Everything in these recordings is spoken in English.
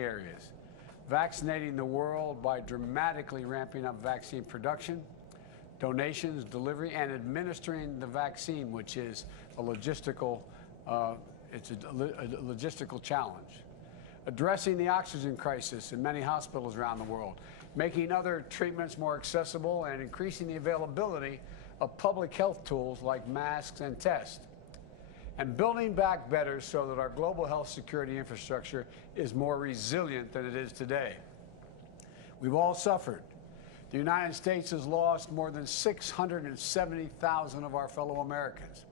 areas, vaccinating the world by dramatically ramping up vaccine production, donations, delivery, and administering the vaccine, which is a logistical challenge. Addressing the oxygen crisis in many hospitals around the world, making other treatments more accessible, and increasing the availability of public health tools like masks and tests. And building back better so that our global health security infrastructure is more resilient than it is today. We've all suffered. The United States has lost more than 670,000 of our fellow Americans.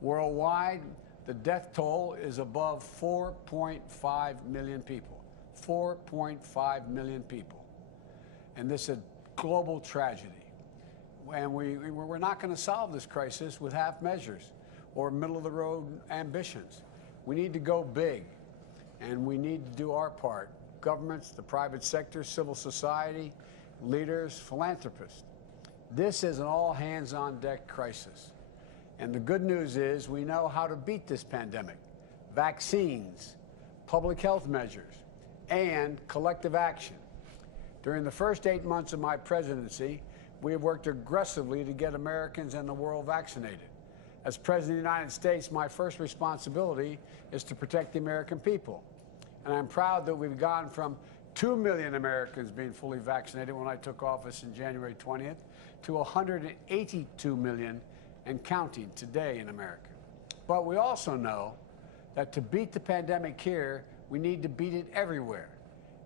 Worldwide, the death toll is above 4.5 million people. 4.5 million people. And this is a global tragedy. And we're not going to solve this crisis with half measures or middle-of-the-road ambitions. We need to go big, and we need to do our part. Governments, the private sector, civil society, leaders, philanthropists. This is an all-hands-on-deck crisis. And the good news is we know how to beat this pandemic. Vaccines, public health measures, and collective action. During the first 8 months of my presidency, we have worked aggressively to get Americans and the world vaccinated. As President of the United States, my first responsibility is to protect the American people. And I'm proud that we've gone from 2 million Americans being fully vaccinated when I took office in January 20th to 182 million and counting today in America. But we also know that to beat the pandemic here, we need to beat it everywhere.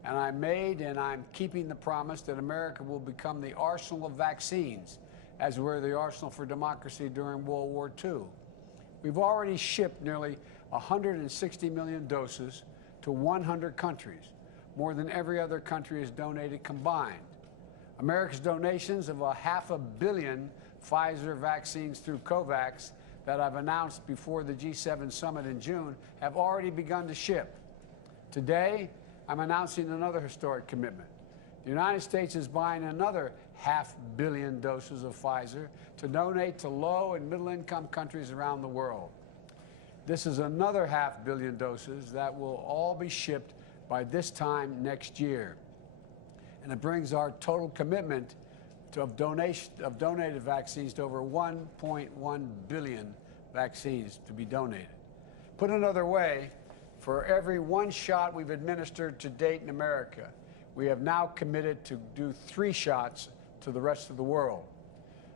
And I made and I'm keeping the promise that America will become the arsenal of vaccines, as were the arsenal for democracy during World War II. We've already shipped nearly 160 million doses to 100 countries, more than every other country has donated combined. America's donations of 500 million Pfizer vaccines through COVAX that I've announced before the G7 summit in June have already begun to ship. Today, I'm announcing another historic commitment. The United States is buying another 500 million doses of Pfizer to donate to low and middle-income countries around the world. This is another 500 million doses that will all be shipped by this time next year. And it brings our total commitment of donated vaccines to over 1.1 billion vaccines to be donated. Put another way, for every one shot we've administered to date in America, we have now committed to do 3 shots to the rest of the world.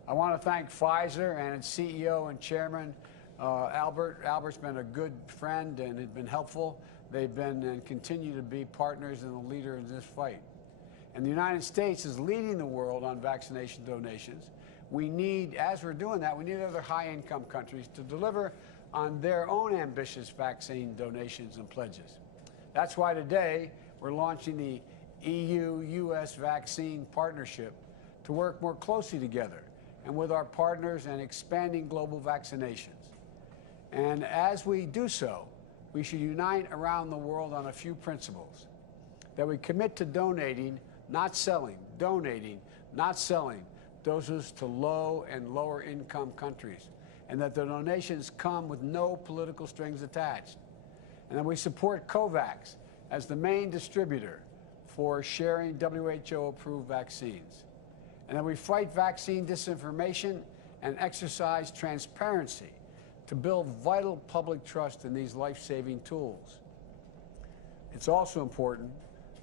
I want to thank Pfizer and its CEO and chairman, Albert. Albert's been a good friend and has been helpful. They've been and continue to be partners and a leader in this fight. And the United States is leading the world on vaccination donations. We need, as we're doing that, we need other high-income countries to deliver on their own ambitious vaccine donations and pledges. That's why today we're launching the EU-US vaccine partnership to work more closely together and with our partners and expanding global vaccinations. And as we do so, we should unite around the world on a few principles. That we commit to donating, not selling, donating, not selling doses to low and lower income countries, and that the donations come with no political strings attached. And that we support COVAX as the main distributor for sharing WHO-approved vaccines. And that we fight vaccine disinformation and exercise transparency to build vital public trust in these life-saving tools. It's also important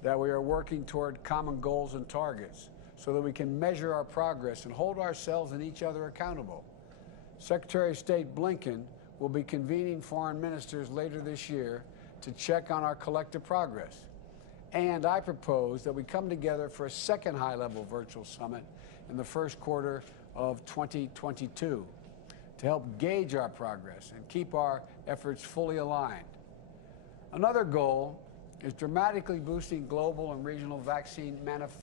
that we are working toward common goals and targets so that we can measure our progress and hold ourselves and each other accountable. Secretary of State Blinken will be convening foreign ministers later this year to check on our collective progress. And I propose that we come together for a second high-level virtual summit in the first quarter of 2022 to help gauge our progress and keep our efforts fully aligned. Another goal is dramatically boosting global and regional vaccine manufacturing.